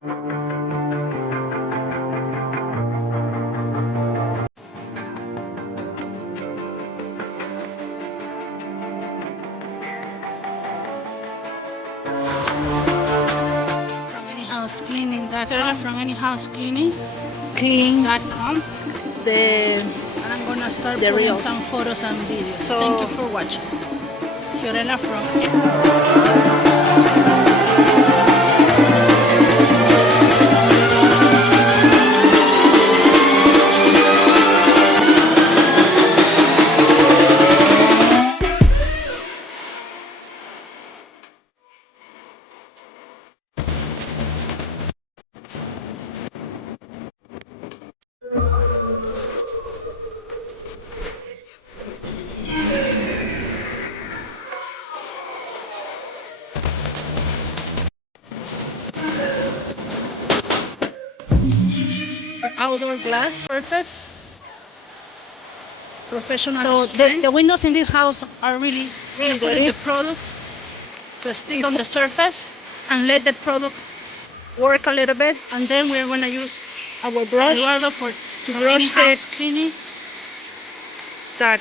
From anyhousecleaning.com. The And I'm gonna start The putting reels. some photos and videos. So- Thank you for watching. Fiorella from Outdoor Glass Surface. Professional. So the windows in this house are really Put dirty. the product to stick on the surface and let the product Work a little bit, and then we're gonna use our brush Eduardo for to brush the in-house cleaning. dark.